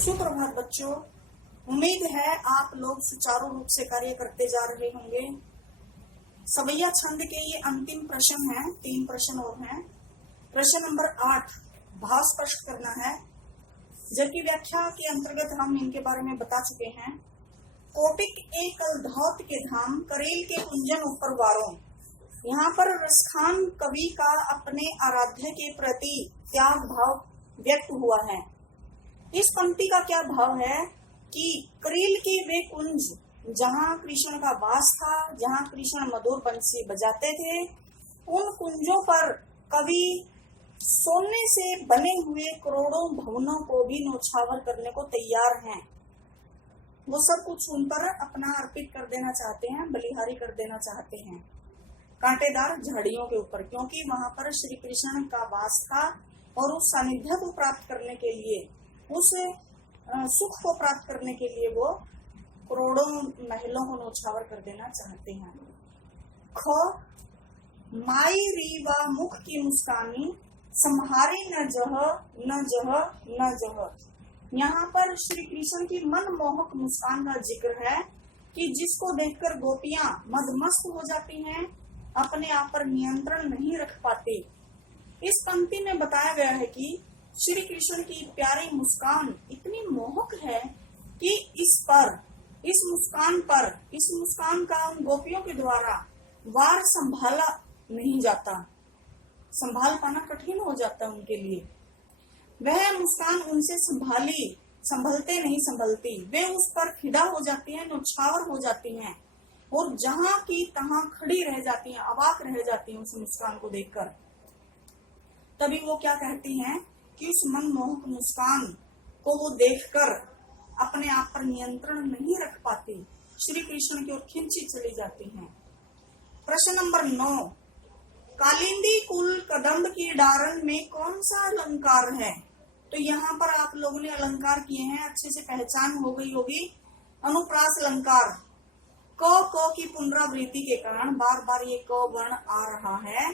सुप्रभात बच्चों, उम्मीद है आप लोग सुचारू रूप से कार्य करते जा रहे होंगे। सवैया छंद के ये अंतिम प्रश्न है, 3 प्रश्न और हैं। प्रश्न नंबर 8 भाव स्पष्ट करना है, जबकि व्याख्या के अंतर्गत हम इनके बारे में बता चुके हैं। कोटिक एक धौत के धाम करेल के कुंजन ऊपर वारों। यहाँ पर रसखान कवि का अपने आराध्य के प्रति त्याग भाव व्यक्त हुआ है। इस पंक्ति का क्या भाव है कि करेल के वे कुंज जहाँ कृष्ण का वास था, जहाँ कृष्ण मधुर बंसी बजाते थे, उन कुंजों पर कवि सोने से बने हुए करोड़ों भवनों को भी न्योछावर करने को तैयार हैं। वो सब कुछ उन पर अपना अर्पित कर देना चाहते हैं, बलिहारी कर देना चाहते हैं कांटेदार झाड़ियों के ऊपर, क्योंकि वहां पर श्री कृष्ण का वास था और उस सानिध्य को प्राप्त करने के लिए, उस सुख को प्राप्त करने के लिए वो करोड़ों महलों को न्योछावर कर देना चाहते हैं। ख माई रीवा मुख की मुस्कानी संहारी न जह न जह न जह। यहाँ पर श्री कृष्ण की मनमोहक मुस्कान का जिक्र है कि जिसको देखकर गोपियां मदमस्त हो जाती हैं, अपने आप पर नियंत्रण नहीं रख पाती। इस पंक्ति में बताया गया है कि श्री कृष्ण की प्यारी मुस्कान इतनी मोहक है कि इस मुस्कान का उन गोपियों के द्वारा वार संभाला नहीं जाता, संभाल पाना कठिन हो जाता उनके लिए। वह मुस्कान उनसे संभलते नहीं संभलती, वे उस पर फिदा हो जाती हैं, न्योछावर हो जाती हैं और जहां की तहां खड़ी रह जाती हैं, अवाक रह जाती हैं उस मुस्कान को देखकर। तभी वो क्या कहती हैं कि उस मनमोहक मुस्कान को वो देखकर अपने आप पर नियंत्रण नहीं रख पाती, श्री कृष्ण की ओर खिंची चली जाती हैं। प्रश्न नंबर 9 कालिंदी कुल कदम्ब की डारन में कौन सा अलंकार है? तो यहाँ पर आप लोगों ने अलंकार किए हैं, अच्छे से पहचान हो गई होगी। अनुप्रास अलंकार, क की पुनरावृत्ति के कारण बार बार ये क वर्ण आ रहा है,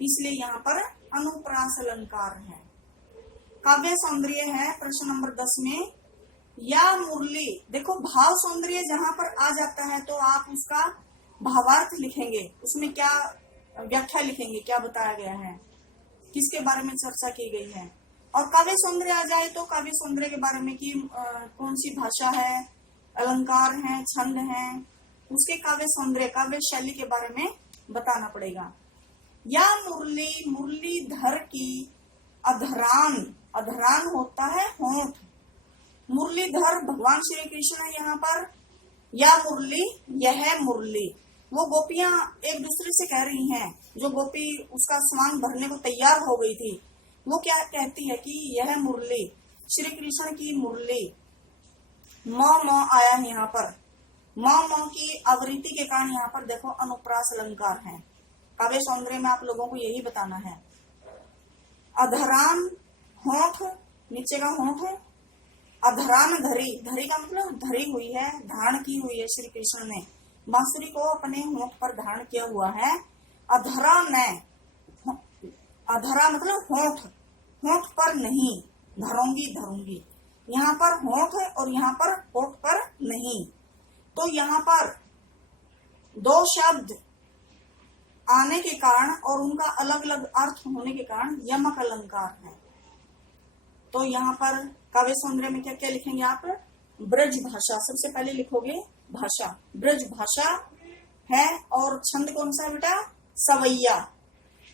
इसलिए यहाँ पर अनुप्रास अलंकार है। काव्य सौंदर्य है प्रश्न नंबर 10 में। या मुरली, देखो भाव सौंदर्य जहाँ पर आ जाता है तो आप उसका भावार्थ लिखेंगे, उसमें क्या व्याख्या लिखेंगे, क्या बताया गया है, किसके बारे में चर्चा की गई है। और काव्य सौंदर्य आ जाए तो काव्य सौंदर्य के बारे में कि कौन सी भाषा है, अलंकार है, छंद है, उसके काव्य सौंदर्य, काव्य शैली के बारे में बताना पड़ेगा। या मुरली, मुरलीधर की अधरान, अधरान होता है होंठ, मुरलीधर भगवान श्री कृष्ण है यहाँ पर। या मुरली, यह मुरली, वो गोपियां एक दूसरे से कह रही हैं, जो गोपी उसका स्वांग भरने को तैयार हो गई थी, वो क्या कहती है कि यह मुरली, श्री कृष्ण की मुरली। म आया है यहाँ पर, म की आवृत्ति के कारण यहाँ पर देखो अनुप्रास अलंकार है। काव्य सौंदर्य में आप लोगों को यही बताना है। अधरान होंठ, नीचे का होंठ है। अधरान धरी, धरी का मतलब धरी हुई है, धारण की हुई है, श्री कृष्ण ने बांसुरी को अपने होंठ पर धारण किया हुआ है। अधरा न, अधरा मतलब होंठ, होंठ पर नहीं, धरूंगी धरूंगी, यहाँ पर होंठ है और यहाँ पर होंठ पर नहीं, तो यहाँ पर 2 शब्द आने के कारण और उनका अलग अलग अर्थ होने के कारण यमक अलंकार है। तो यहाँ पर काव्य सौंदर्य में क्या क्या लिखेंगे आप? ब्रज भाषा, सबसे पहले लिखोगे भाषा, ब्रज भाषा है। और छंद कौन सा है बेटा? सवैया,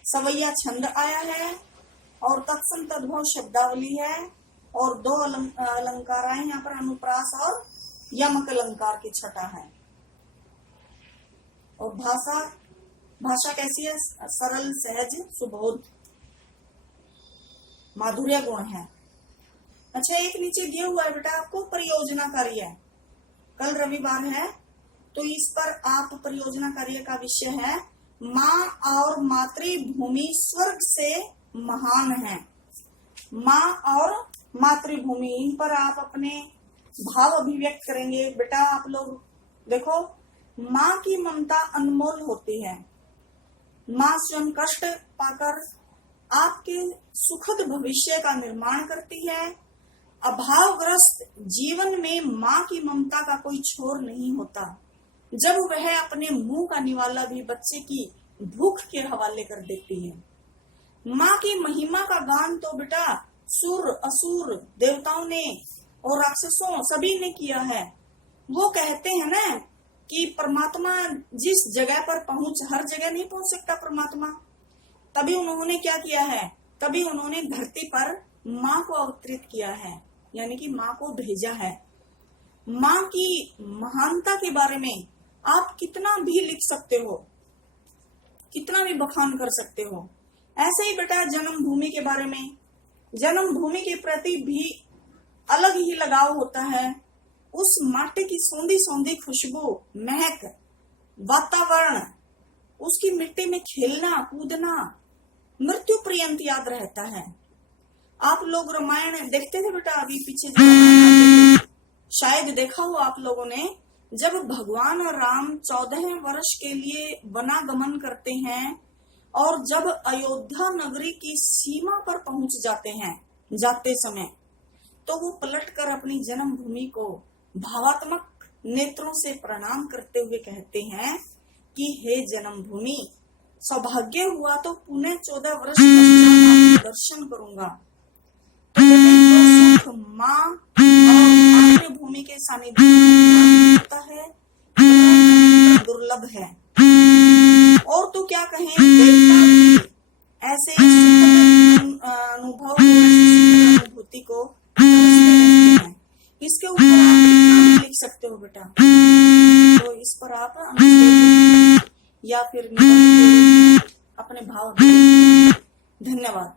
सवैया छंद आया है और तत्सम तद्भव शब्दावली है और 2 अलंकार आए यहाँ पर, अनुप्रास और यमक अलंकार की छटा है। और भाषा, भाषा कैसी है? सरल, सहज, सुबोध, माधुर्य गुण है। अच्छा, एक नीचे दिया हुआ है बेटा आपको परियोजना कार्य, कल रविवार है तो इस पर आप परियोजना कार्य का विषय है माँ और मातृभूमि स्वर्ग से महान है। माँ और मातृभूमि, इन पर आप अपने भाव अभिव्यक्त करेंगे। बेटा आप लोग देखो, माँ की ममता अनमोल होती है। माँ स्वयं कष्ट पाकर आपके सुखद भविष्य का निर्माण करती है, अभावग्रस्त जीवन में माँ की ममता का कोई छोर नहीं होता, जब वह अपने मुंह का निवाला भी बच्चे की भूख के हवाले कर देती है। माँ की महिमा का गान तो बेटा सुर असुर देवताओं ने और राक्षसों सभी ने किया है। वो कहते हैं ना कि परमात्मा जिस जगह पर हर जगह नहीं पहुंच सकता परमात्मा, तभी उन्होंने क्या किया है, तभी उन्होंने धरती पर माँ को अवतरित किया है, यानी कि माँ को भेजा है। माँ की महानता के बारे में आप कितना भी लिख सकते हो, कितना भी बखान कर सकते हो। ऐसे ही बेटा जन्मभूमि के बारे में, जन्मभूमि के प्रति भी अलग ही लगाव होता है। उस माटी की सौंधी सौंधी खुशबू, महक, वातावरण, उसकी मिट्टी में खेलना कूदना मृत्यु पर्यंत याद रहता है। आप लोग रामायण देखते थे बेटा, अभी पीछे जो रामायण आते थे, शायद देखा हो आप लोगों ने, जब भगवान राम 14 वर्ष के लिए वनागमन करते हैं और जब अयोध्या नगरी की सीमा पर पहुंच जाते हैं, जाते समय तो वो पलटकर अपनी जन्मभूमि को भावात्मक नेत्रों से प्रणाम करते हुए कहते हैं कि हे जन्मभूमि, सौभाग्य हुआ तो पुनः 14 वर्ष पश्चात दर्शन करूंगा। तो जो सुख माँ और मातृभूमि के सानिध्य में होता है, दुर्लभ है। और तो क्या कहें, देवता भी ऐसे अनुभूति को तरसते हैं। इसके ऊपर आप कितना भी लिख सकते हो बेटा, तो इस पर आप या फिर अपने भाव। धन्यवाद।